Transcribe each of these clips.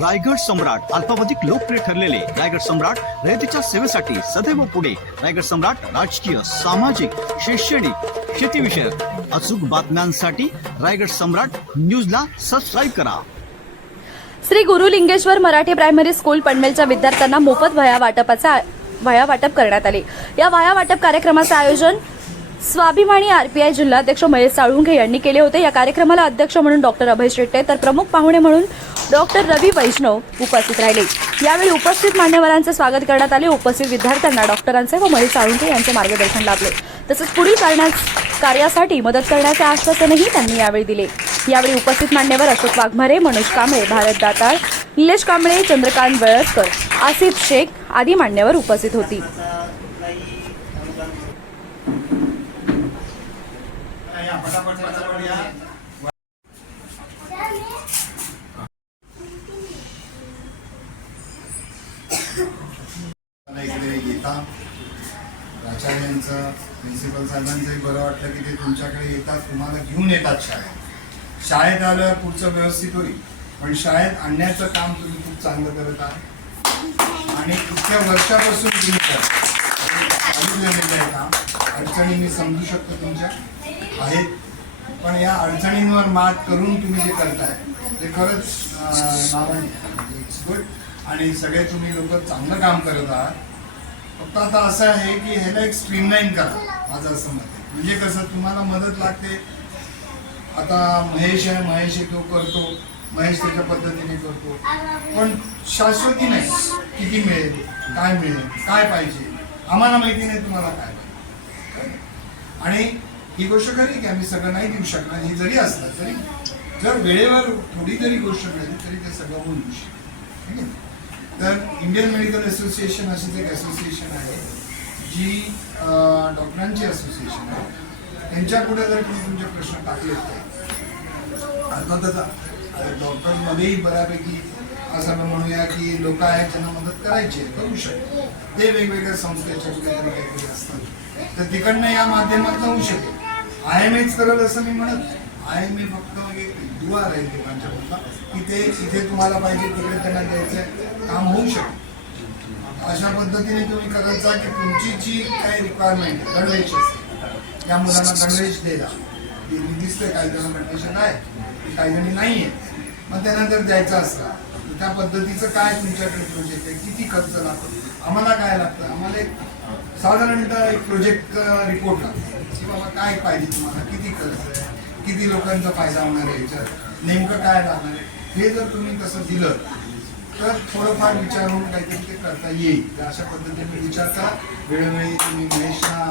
रायगड सम्राट अल्पावधिक लोकप्रिय ठरलेले रायगड सम्राट रयतेच्या सेवेसाठी सदैव पुढे. रायगड सम्राट राजकीय सामाजिक शैक्षणिक शेतीविषयक अचूक बातम्यांसाठी रायगड सम्राट न्यूजला सबस्क्राईब करा. श्री गुरुलिंगेश्वर मराठी प्रायमरी स्कूल पनवेलच्या विद्यार्थ्यांना मोफत वह्या वाटपाचा वया वाटप करण्यात आले. या वया वाटप कार्यक्रमाचे आयोजन स्वाभिमानी आरपीआय जिल्हाध्यक्ष महेश साळुंखे यांनी केले होते. या कार्यक्रमाला अध्यक्ष म्हणून डॉक्टर अभय शेट्टे तर प्रमुख पाहुणे म्हणून डॉक्टर रवी वैष्णव उपस्थित राहिले. यावेळी उपस्थित मान्यवरांचे स्वागत करण्यात आले. उपस्थित विद्यार्थ्यांना डॉक्टरांचे व महेश साळुंके यांचे मार्गदर्शन लाभले. तसंच पुढील करण्यास कार्यासाठी मदत करण्याचे आश्वासनही त्यांनी यावेळी दिले. यावेळी उपस्थित मान्यवर अशोक वाघमारे मनोज कांबळे भारत दाताळ निलेश कांबळे चंद्रकांत वेळसकर आसिफ शेख आदी मान्यवर उपस्थित होती मला होता प्राचार्यांचं प्रिन्सिपल साहेबांचंही बरं वाटलं की ते तुमच्याकडे येतात तुम्हाला घेऊन येतात शाळेत. शाळेत आल्यावर पुढचं व्यवस्थित होईल पण शाळेत आणण्याचं काम तुम्ही खूप चांगलं करत आहात. आणि इतक्या वर्षापासून तुम्ही करता आहे काम अडचणी मी समजू शकतो तुमच्या. आहेत. पण या अडचणींवर मात करून तुम्ही जे करताय ते खरंच नावाने इट्स गुड आणि सगळे तुम्ही लोक चांगलं काम करत आहात. फक्त आता असं आहे की ह्याला एक स्ट्रीमलाईन करा. माझं असं मत आहे म्हणजे कसं तुम्हाला मदत लागते. आता महेश आहे महेश तो करतो. महेश त्याच्या पद्धतीने करतो. पण शाश्वती नाही. किती मिळेल? काय मिळेल? काय पाहिजे? आम्हाला माहिती नाही तुम्हाला काय पाहिजे. आणि ही गोष्ट खरी की आम्ही सगळं नाही देऊ शकणार. हे जरी असलं तरी जर वेळेवर थोडी जरी गोष्ट मिळाली तरी ते सगळं होऊन शकतं. ठीक आहे? तर इंडियन मेडिकल असोसिएशन अशीच एक असोसिएशन आहे जी डॉक्टरांची असोसिएशन आहे. त्यांच्या पुढे जर तुम्ही तुमचे प्रश्न टाकले अर्थातच डॉक्टरमध्येही बऱ्यापैकी असं आपण म्हणूया की लोक आहेत ज्यांना मदत करायची आहे करू शकतो ते वेगवेगळ्या संस्थेच्या कुठेतरी असतात तर तिकडनं या माध्यमातून होऊ शकेल. आय एम एच करत असं मी म्हणत आणि मी फक्त एक दुवा राहील लोकांच्या की ते इथे तुम्हाला पाहिजे तिकडे त्यांना द्यायचं काम होऊ शकतं. अशा पद्धतीने तुम्ही करायचा की तुमची जी काही रिक्वायरमेंट गणवेश असते त्या मुलांना गणवेश द्यायला. दिसतंय काही जण कंडिशन आहे काही जणी नाही आहे मग त्यांना जर द्यायचं असला तर त्या पद्धतीचं काय तुमच्याकडे प्रोजेक्ट आहे? किती खर्च लागतो? आम्हाला काय लागतं? आम्हाला एक साधारणतः एक प्रोजेक्ट रिपोर्ट लागतो. की बाबा काय पाहिजे तुम्हाला? किती खर्च आहे? किती लोकांचा फायदा होणार आहे याच्यात? नेमकं काय लागणार आहे? हे जर तुम्ही तसं दिलं तर थोडंफार विचारून काहीतरी ते करता येईल. तर अशा पद्धतीने विचारता. वेळोवेळी तुम्ही महेशना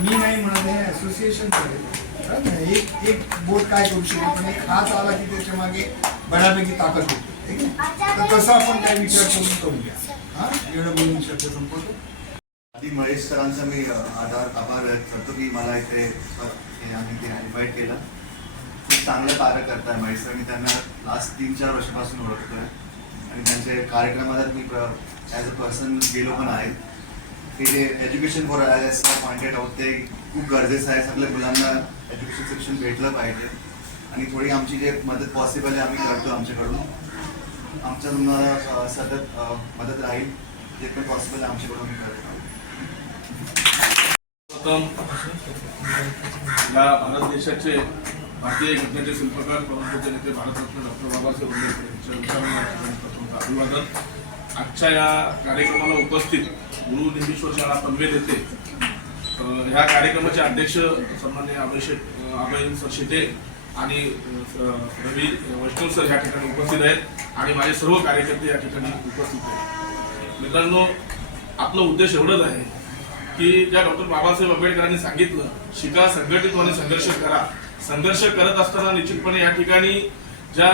मी नाही म्हणत आहे असोसिएशन करेल एक एक बोट काय करू शकतो? पण एक हात आला की त्याच्यामागे बऱ्यापैकी ताकद होते. ठीक आहे? तर तसं आपण काय विचार करून करूया. हा? एवढं बोलून शब्द संपवतो. आधी महेश सरांचा मी आधार आभार व्यक्त करतो की मला इथे आम्ही ते इन्व्हाइट केलं. खूप चांगलं कार्य करताय महेश सर. मी त्यांना लास्ट तीन चार वर्षापासून ओळखतोय. आणि त्यांचे कार्यक्रमात मी ॲज अ पर्सन गेलो पण आहे. की जे एज्युकेशन फॉर एस पॉइंटेड आहोत ते खूप गरजेचं आहे. सगळ्या मुलांना एज्युकेशन शिक्षण भेटलं पाहिजे. आणि थोडी आमची जे मदत पॉसिबल आहे आम्ही करतो आमच्याकडून. आमच्या तुम्हाला सतत मदत राहील. जे पण पॉसिबल आहे आमच्याकडून करतो करत. प्रथम या भारत देशाचे भारतीय घटनेचे शिल्पकार परंतुचे नेते भारतरत्न डॉक्टर बाबासाहेब आंबेडकर यांच्या विचारांना प्रथम अभिवादन. आजच्या या कार्यक्रमाला उपस्थित गुरु लिंगेश्वर शाळा पनवेल येथे ह्या कार्यक्रमाचे अध्यक्ष सन्मान्य अभिषेक अभय सर शिते आणि स- रवी वैष्णव सर या ठिकाणी उपस्थित आहेत आणि माझे सर्व कार्यकर्ते या ठिकाणी उपस्थित आहेत. मित्रांनो आपला उद्देश एवढंच आहे की ज्या डॉक्टर बाबासाहेब आंबेडकरांनी सांगितलं शिका संघटितपणे संघर्ष करा. संघर्ष करत असताना निश्चितपणे या ठिकाणी ज्या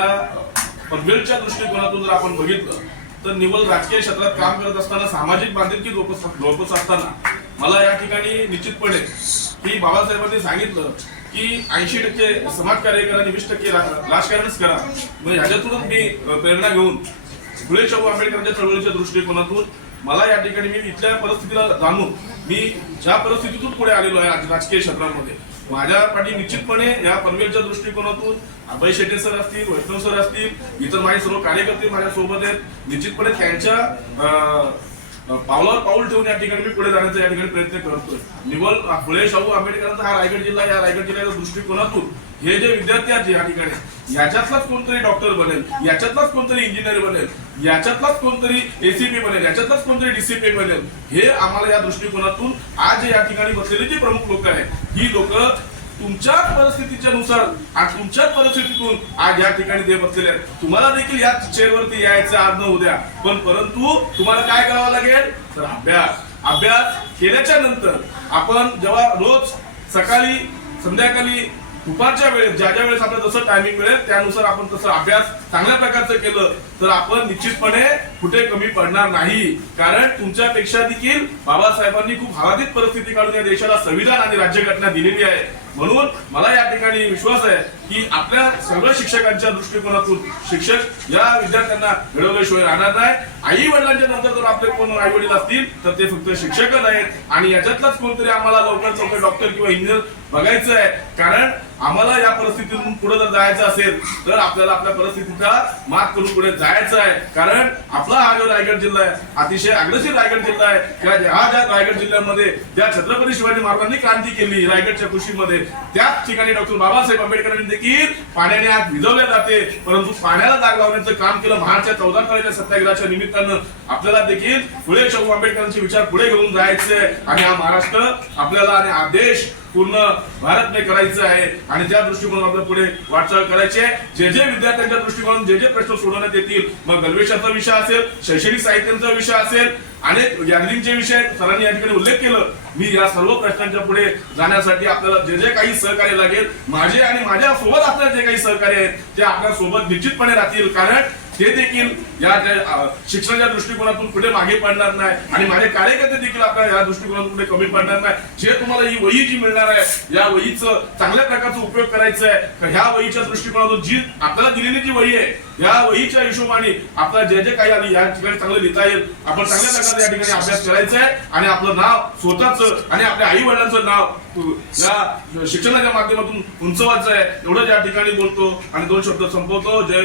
पनवेलच्या दृष्टिकोनातून जर आपण बघितलं तर निवल राजकीय क्षेत्रात काम करत असताना सामाजिक बांधिलकी लोकच असताना मला या ठिकाणी निश्चितपणे की बाबासाहेबांनी सांगितलं की ऐंशी टक्के समाज कार्यकरांनी वीस टक्के राजकारणच करा. म्हणजे ह्याच्यातूनच मी प्रेरणा घेऊन फुले शाहू आंबेडकरांच्या चळवळीच्या दृष्टिकोनातून मला या ठिकाणी मी इथल्या परिस्थितीला जाणून मी ज्या परिस्थितीतून पुढे आलेलो आहे आज राजकीय क्षेत्रामध्ये माझ्या पाठी निश्चितपणे या पनवेलच्या दृष्टिकोनातून अभय शेटे सर असतील वैष्णव सर असतील इतर माझे सर्व कार्यकर्ते माझ्या सोबत आहेत. निश्चितपणे त्यांच्या अं, पावलावर पाऊल ठेवून या ठिकाणी मी पुढे जाण्याचा या ठिकाणी प्रयत्न करतोय. निवल फुले शाहू आंबेडकरांचा हा रायगड जिल्हा या रायगड जिल्ह्याच्या दृष्टिकोनातून हे जे विद्यार्थी आहेत या ठिकाणी याच्यातलाच कोणतरी डॉक्टर बनेल याच्यातलाच कोणतरी इंजिनियर बनेल याच्यातलाच कोणतरी एसीपी बनेल याच्यातलाच कोणतरी डीसीपी बनेल हे आम्हाला या दृष्टिकोनातून आज या ठिकाणी बसलेले जे प्रमुख लोक आहेत ही लोक तुमच्याच परिस्थितीच्या नुसार आणि तुमच्याच परिस्थितीतून आज या ठिकाणी ते बसलेले आहेत. तुम्हाला देखील या चेअरवरती यायचं आज न उद्या पण परंतु तुम्हाला काय करावं लागेल? तर अभ्यास. अभ्यास केल्याच्यानंतर आपण जेव्हा रोज सकाळी संध्याकाळी दुपारच्या वेळेस ज्या ज्या वेळेस आपल्याला जसं टायमिंग मिळेल त्यानुसार आपण तसं अभ्यास चांगल्या प्रकारचं केलं तर आपण निश्चितपणे कुठे कमी पडणार नाही. कारण तुमच्यापेक्षा देखील बाबासाहेबांनी खूप हवादीत परिस्थिती काढून या देशाला संविधान आणि राज्यघटना दिलेली आहे. म्हणून मला या ठिकाणी विश्वास आहे की आपल्या सगळ्या शिक्षकांच्या दृष्टिकोनातून शिक्षक या विद्यार्थ्यांना घडवल्याशिवाय राहणार नाही. आई वडिलांच्या नंतर जर आपले कोण आई वडील असतील तर ते फक्त शिक्षकच आहेत. आणि याच्यातलाच कोणतरी आम्हाला लवकर लवकर डॉक्टर किंवा इंजिनियर बघायचं आहे. कारण आम्हाला या परिस्थितीतून पुढे जर जायचं असेल तर आपल्याला आपल्या परिस्थितीचा मात करून पुढे जायचं आहे. कारण आपला हा जो रायगड जिल्हा आहे अतिशय अग्रेसिव्ह रायगड जिल्हा आहे. हा ज्या रायगड जिल्ह्यामध्ये ज्या छत्रपती शिवाजी महाराजांनी क्रांती केली रायगडच्या कृषीमध्ये त्याच ठिकाणी डॉक्टर बाबासाहेब आंबेडकरांनी देखील पाण्याने आत भिजवले जाते. परंतु पाण्याला दाग लावण्याचं काम केलं महाडच्या चौदा तारखेच्या सत्याग्रहाच्या निमित्तानं आपल्याला देखील फुले शाहू आंबेडकरांचे विचार पुढे घेऊन जायचे आणि हा महाराष्ट्र आपल्याला आणि हा देश पूर्ण भारतने करायचं आहे. आणि त्या दृष्टिकोनातून आपल्याला पुढे वाटचाल करायची आहे जे जे विद्यार्थ्यांच्या दृष्टिकोनातून जे जे प्रश्न सोडवण्यात येतील मग गणवेशाचा विषय असेल शैक्षणिक साहित्यांचा विषय असेल अनेक गॅदरिंगचे विषय सरांनी या ठिकाणी उल्लेख केलं. मी या सर्व प्रश्नांच्या पुढे जाण्यासाठी आपल्याला जे जे काही सहकार्य लागेल माझे आणि माझ्या सोबत असणारे जे काही सहकार्य आहेत ते आपल्यासोबत निश्चितपणे राहतील. कारण ते देखील या शिक्षणाच्या दृष्टिकोनातून पुढे मागे पडणार नाही आणि माझे कार्यकर्ते देखील आपल्या या दृष्टिकोनातून कुठे कमी पडणार नाही. जे तुम्हाला ही वही जी मिळणार आहे या वहीचं चांगल्या प्रकारचा उपयोग करायचा आहे. ह्या वहीच्या दृष्टिकोनातून जी आपल्याला दिलेली जी वही आहे या वहीच्या हिशोबाने आपल्याला जे जे काही आली या ठिकाणी चांगलं लिहिता येईल आपण चांगल्या प्रकारे या ठिकाणी अभ्यास करायचा आहे आणि आपलं नाव स्वतःच आणि आपल्या आई वडिलांचं नाव या शिक्षणाच्या माध्यमातून उंचवायचं आहे. एवढं या ठिकाणी बोलतो आणि दोन शब्द संपवतो. जय